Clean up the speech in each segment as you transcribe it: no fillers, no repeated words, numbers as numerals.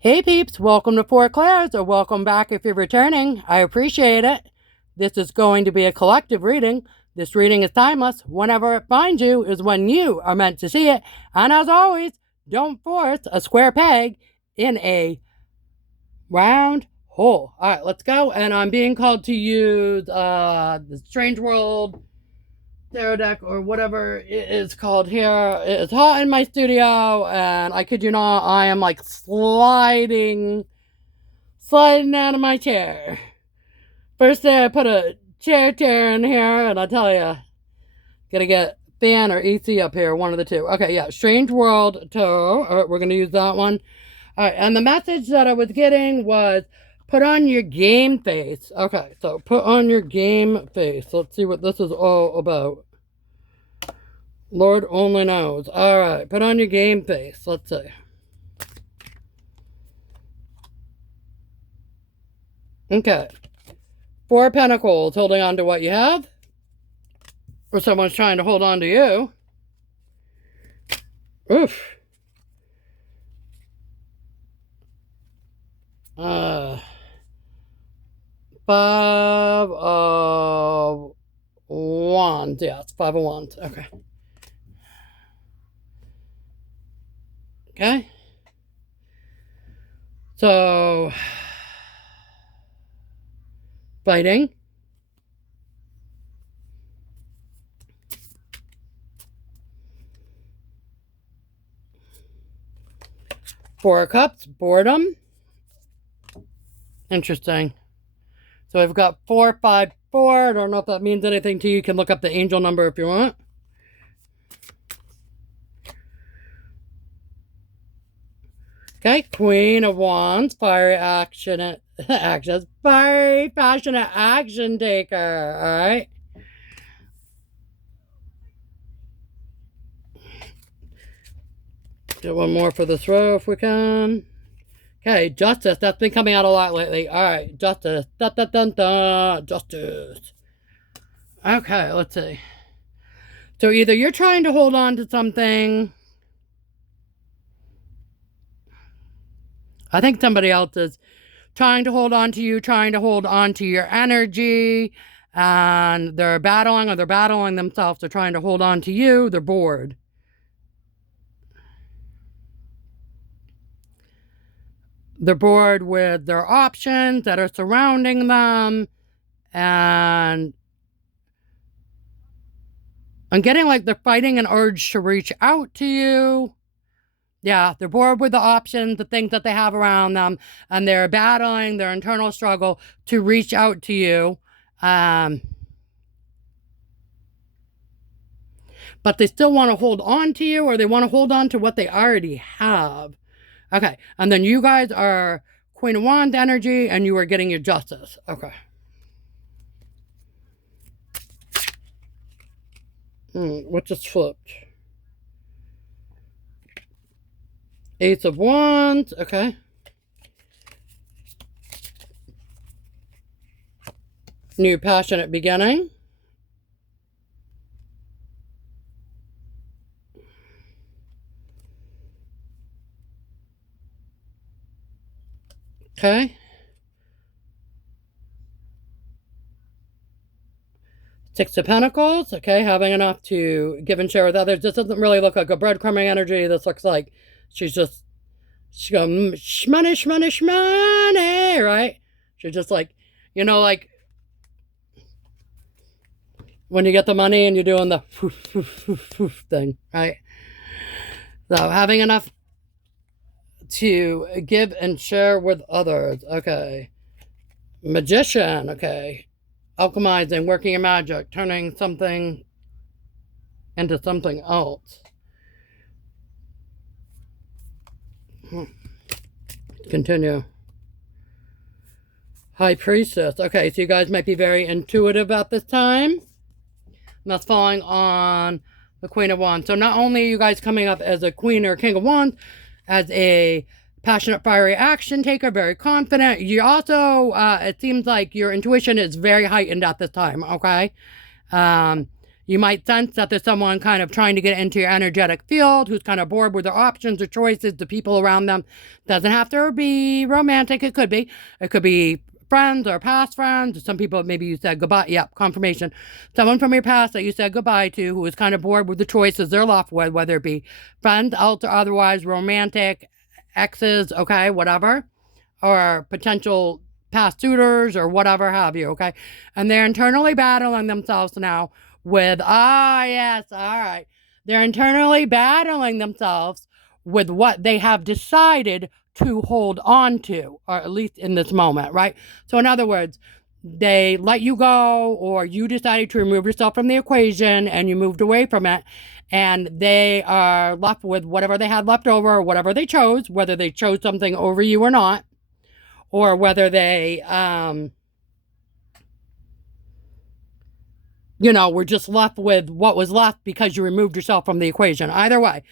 Hey peeps, welcome to Four Clairs, or welcome back if you're returning. I appreciate it. This is going to be a collective reading. This reading is timeless. Whenever it finds you is when you are meant to see it. And as always, don't force a square peg in a round hole. All right, let's go. And I'm being called to use the Strange World tarot deck or whatever it is called here. It's hot in my studio, and I kid you not, I am like sliding out of my chair. First day I put a chair in here, and I tell you, gotta get fan or AC up here, one of the two. Okay, yeah, Strange World Tarot. All right, we're gonna use that one. All right, and the message that I was getting was, put on your game face. Okay, so put on your game face. Let's see what this is all about. Lord only knows. All right, put on your game face. Let's see. Okay. Four Pentacles, holding on to what you have. Or someone's trying to hold on to you. Oof. Five of Wands. Yeah, it's Five of Wands. Okay. Okay. So, fighting. Four of Cups, boredom. Interesting. So we've got 454. I don't know if that means anything to you. You can look up the angel number if you want. Okay, Queen of Wands, fiery actionate actions, fiery passionate action taker. All right. Do one more for this row if we can. Okay, Justice. That's been coming out a lot lately. All right, Justice. Dun, dun, dun, dun. Justice. Okay, let's see. So either you're trying to hold on to something. I think somebody else is trying to hold on to you, trying to hold on to your energy, and they're battling, or they're battling themselves. They're trying to hold on to you. They're bored. They're bored with their options that are surrounding them, and I'm getting like they're fighting an urge to reach out to you. Yeah, they're bored with the options, the things that they have around them, and they're battling their internal struggle to reach out to you. But they still want to hold on to you, or they want to hold on to what they already have. Okay, and then you guys are Queen of Wands energy, and you are getting your Justice. Okay. What just flipped? Ace of Wands. Okay. New passionate beginning. Okay. Six of Pentacles. Okay, having enough to give and share with others. This doesn't really look like a breadcrumbing energy. This looks like she's going, shmoney, shmoney, shmoney, right? She's just like, you know, like when you get the money and you're doing the thing, right? So having enough to give and share with others. Okay. Magician. Okay. Alchemizing, working your magic, turning something into something else. Continue. High Priestess. Okay, so you guys might be very intuitive at this time. And that's falling on the Queen of Wands. So not only are you guys coming up as a Queen or King of Wands, as a passionate, fiery action taker, very confident. You also, it seems like your intuition is very heightened at this time, okay? You might sense that there's someone kind of trying to get into your energetic field who's kind of bored with their options or choices, the people around them. Doesn't have to be romantic. It could be. It could be friends or past friends. Some people, maybe you said goodbye. Yep, confirmation. Someone from your past that you said goodbye to who is kind of bored with the choices they're left with, whether it be friends, out or otherwise, romantic, exes, okay, whatever, or potential past suitors or whatever have you, okay? And they're internally battling themselves now with, yes, all right. They're internally battling themselves with what they have decided to hold on to, or at least in this moment, right? So in other words, they let you go, or you decided to remove yourself from the equation and you moved away from it, and they are left with whatever they had left over, or whatever they chose, whether they chose something over you or not, or whether they, were just left with what was left because you removed yourself from the equation. Either way.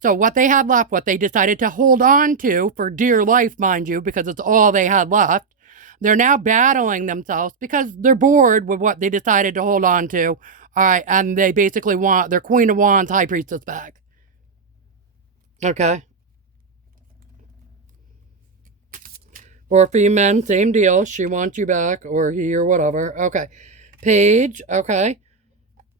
So what they had left, what they decided to hold on to for dear life, mind you, because it's all they had left, they're now battling themselves because they're bored with what they decided to hold on to. All right, and they basically want their Queen of Wands, High Priestess back. Okay. Or for you men, same deal. She wants you back, or he, or whatever. Okay. Page, okay.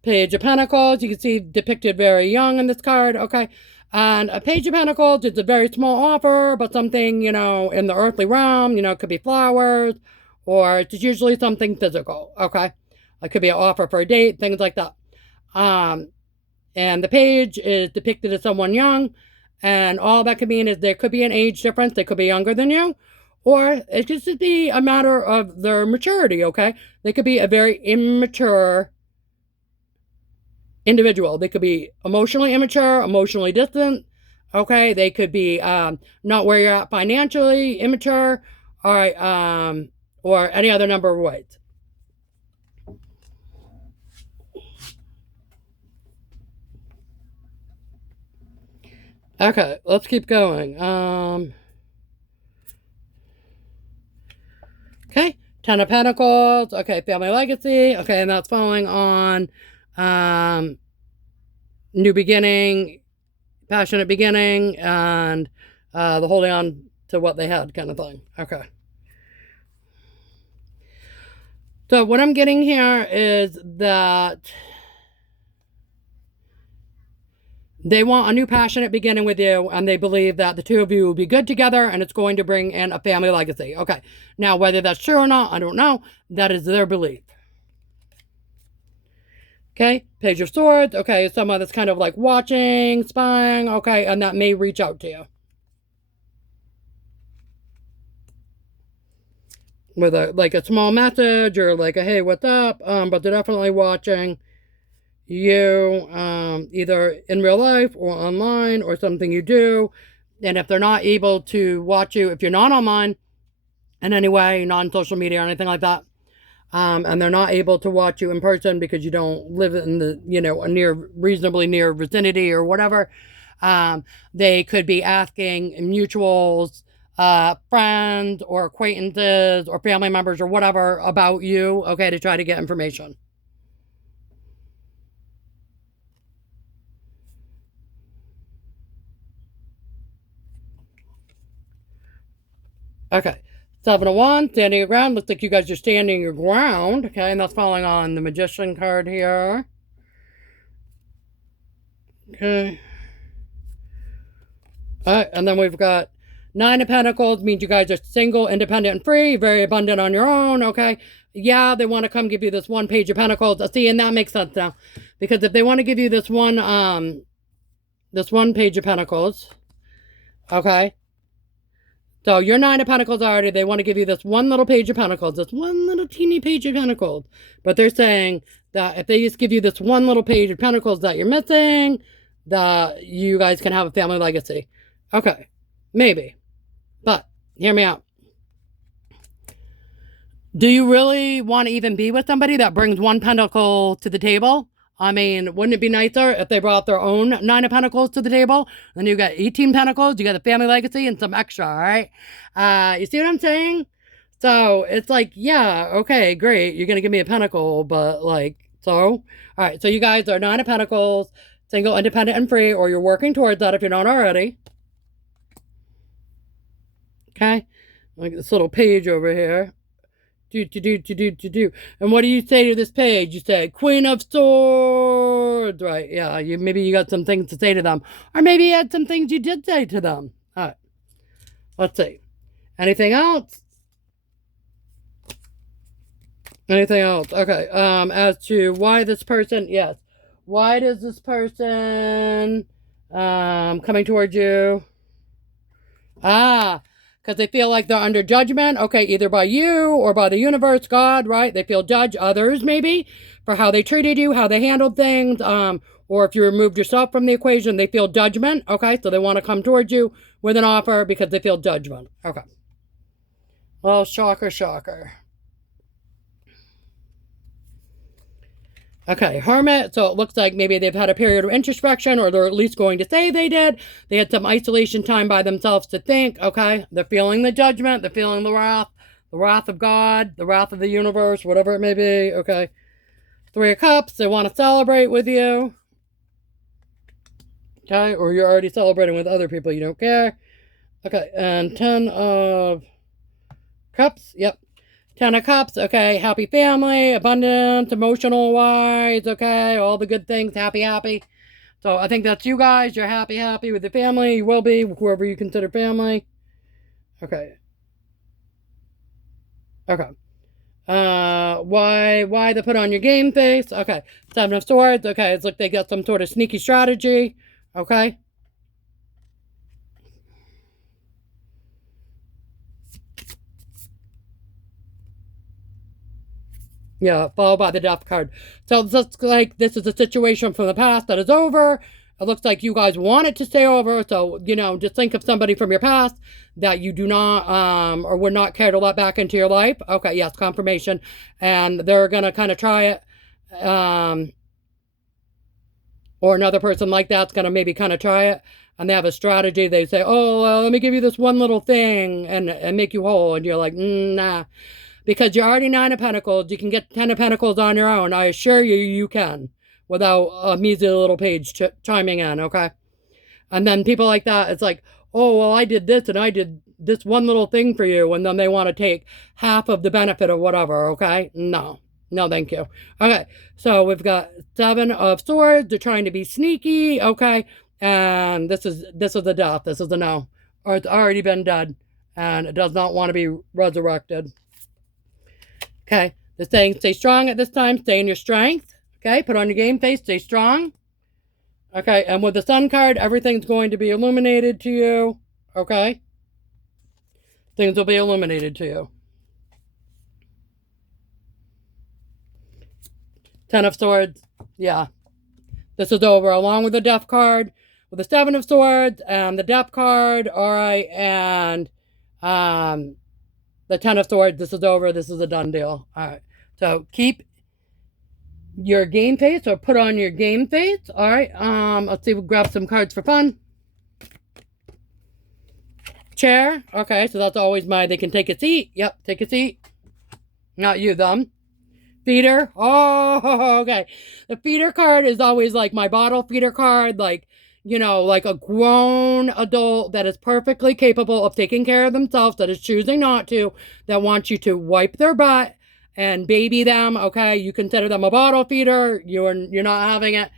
Page of Pentacles. You can see depicted very young in this card, okay. And a Page of Pentacles, it's a very small offer, but something, in the earthly realm, it could be flowers, or it's usually something physical, okay? It could be an offer for a date, things like that. And the page is depicted as someone young, and all that could mean is there could be an age difference. They could be younger than you, or it could just be a matter of their maturity, okay? They could be a very immature individual. They could be emotionally immature, emotionally distant, okay? They could be not where you're at financially, immature, all right, or any other number of ways. Okay, let's keep going. Okay, Ten of Pentacles. Okay, family legacy. Okay, and that's following on new beginning, passionate beginning, and the holding on to what they had kind of thing. Okay. So what I'm getting here is that they want a new passionate beginning with you, and they believe that the two of you will be good together, and it's going to bring in a family legacy. Okay. Now, whether that's true or not, I don't know. That is their belief. Okay. Page of Swords. Okay. Someone that's kind of like watching, spying. Okay. And that may reach out to you with a small message, or like a, hey, what's up? But they're definitely watching you, either in real life or online, or something you do. And if they're not able to watch you, if you're not online in any way, not on social media or anything like that, and they're not able to watch you in person because you don't live in the, a reasonably near vicinity or whatever, they could be asking mutuals, friends or acquaintances or family members or whatever about you, okay, to try to get information. Okay. 7 of Wands, standing your ground. Looks like you guys are standing your ground. Okay, and that's following on the Magician card here. Okay. Alright, and then we've got 9 of Pentacles. Means you guys are single, independent, and free. Very abundant on your own, okay? Yeah, they want to come give you this one Page of Pentacles. See, and that makes sense now. Because if they want to give you this one Page of Pentacles, okay? So you're 9 of Pentacles already. They want to give you this one little Page of Pentacles, this one little teeny Page of Pentacles. But they're saying that if they just give you this one little Page of Pentacles that you're missing, that you guys can have a family legacy. Okay, maybe. But hear me out. Do you really want to even be with somebody that brings one pentacle to the table? I mean, wouldn't it be nicer if they brought their own 9 of Pentacles to the table? Then you got 18 Pentacles, you got a family legacy, and some extra, all right? You see what I'm saying? So, it's like, yeah, okay, great, you're going to give me a pentacle, but, like, So, all right. So you guys are Nine of Pentacles, single, independent, and free, or you're working towards that if you're not already. Okay. Like this little page over here. Do. And what do you say to this page? You say, Queen of Swords. Right. Yeah. Maybe you got some things to say to them. Or maybe you had some things you did say to them. All right. Let's see. Anything else? Anything else? Okay. As to why this person, yes. Why does this person coming towards you? Because they feel like they're under judgment. Okay, either by you or by the universe, God, right? They feel judge others maybe for how they treated you, how they handled things. Or if you removed yourself from the equation, they feel judgment. Okay, so they want to come towards you with an offer because they feel judgment. Okay. Well, shocker, shocker. Okay, Hermit. So it looks like maybe they've had a period of introspection, or they're at least going to say they did. They had some isolation time by themselves to think. Okay, they're feeling the judgment. They're feeling the wrath of God, the wrath of the universe, whatever it may be. Okay, Three of Cups. They want to celebrate with you. Okay, or you're already celebrating with other people. You don't care. Okay, and Ten of Cups. Yep. Ten of Cups, okay, happy family, abundance, emotional wise, okay, all the good things, happy, happy. So I think that's you guys, you're happy, happy with the family, you will be, whoever you consider family. Okay. Okay. Why they put on your game face? Okay. Seven of Swords, okay, it's like they got some sort of sneaky strategy, okay. Yeah, followed by the Death card. So it looks like this is a situation from the past that is over. It looks like you guys want it to stay over. So, just think of somebody from your past that you do not or would not care to let back into your life. Okay, yes, confirmation. And they're going to kind of try it. Or another person like that's going to maybe kind of try it. And they have a strategy. They say, oh, well, let me give you this one little thing and make you whole. And you're like, nah. Because you're already Nine of Pentacles. You can get Ten of Pentacles on your own. I assure you, you can. Without a measly little page chiming in, okay? And then people like that, it's like, oh, well, I did this and I did this one little thing for you. And then they want to take half of the benefit of whatever, okay? No. No, thank you. Okay, so we've got Seven of Swords. They're trying to be sneaky, okay? And this is a death. This is a no. Or it's already been dead. And it does not want to be resurrected. Okay, they're saying stay strong at this time, stay in your strength. Okay, put on your game face, stay strong. Okay, and with the Sun card, everything's going to be illuminated to you. Okay, things will be illuminated to you. Ten of Swords, yeah. This is over, along with the Death card, with the Seven of Swords, and the Death card, alright, and the Ten of Swords, this is over, this is a done deal. Alright, so keep your game face, or put on your game face. Alright, let's see, we'll grab some cards for fun. Chair, okay, so that's always they can take a seat. Yep, take a seat. Not you, them. Feeder, oh, okay. The feeder card is always like my bottle feeder card, like, like a grown adult that is perfectly capable of taking care of themselves, that is choosing not to, that wants you to wipe their butt and baby them, okay? You consider them a bottle feeder, you're not having it.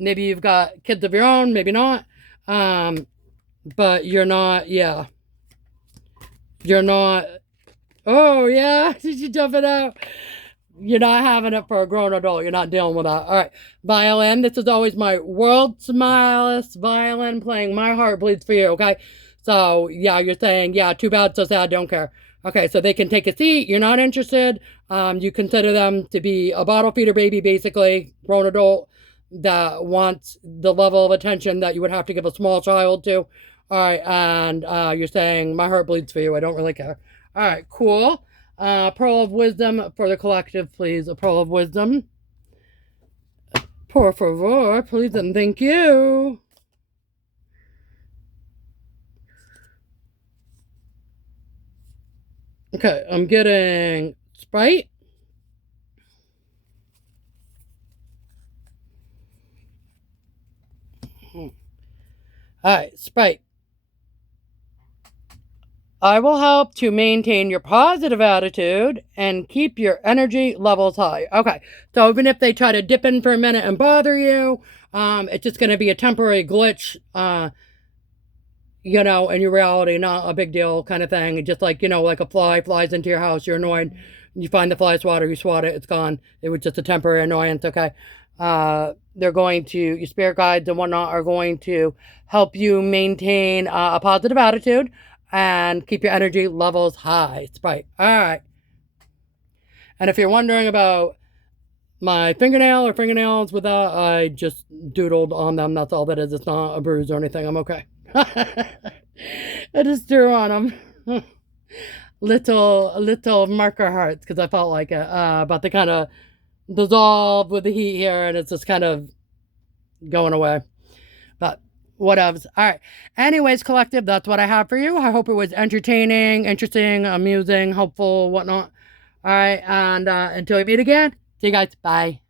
Maybe you've got kids of your own, maybe not. But you're not, yeah. You're not, oh, yeah, did you jump it out? You're not having it for a grown adult. You're not dealing with that. All right. Violin. This is always my world's smilest violin playing. My heart bleeds for you. Okay. So, yeah, you're saying, yeah, too bad, so sad, don't care. Okay. So they can take a seat. You're not interested. You consider them to be a bottle feeder baby, basically, grown adult that wants the level of attention that you would have to give a small child to. All right. And you're saying, my heart bleeds for you. I don't really care. All right. Cool. Pearl of Wisdom for the collective, please. A Pearl of Wisdom. Por favor, please and thank you. Okay, I'm getting Sprite. All right, Sprite. I will help to maintain your positive attitude and keep your energy levels high. Okay, so even if they try to dip in for a minute and bother you, it's just going to be a temporary glitch, in your reality, not a big deal kind of thing. Just like, like a fly flies into your house, you're annoyed, you find the fly swatter, you swat it, it's gone. It was just a temporary annoyance, okay? They're going to, your spirit guides and whatnot are going to help you maintain a positive attitude and keep your energy levels high. Sprite. All right. And if you're wondering about my fingernail or fingernails with that, I just doodled on them. That's all that is. It's not a bruise or anything. I'm okay. I just drew on them. little marker hearts because I felt like it. But they kind of dissolve with the heat here, and it's just kind of going away. But whatevs. All right. Anyways, collective, that's what I have for you. I hope it was entertaining, interesting, amusing, helpful, whatnot. All right. And until we meet again, see you guys. Bye.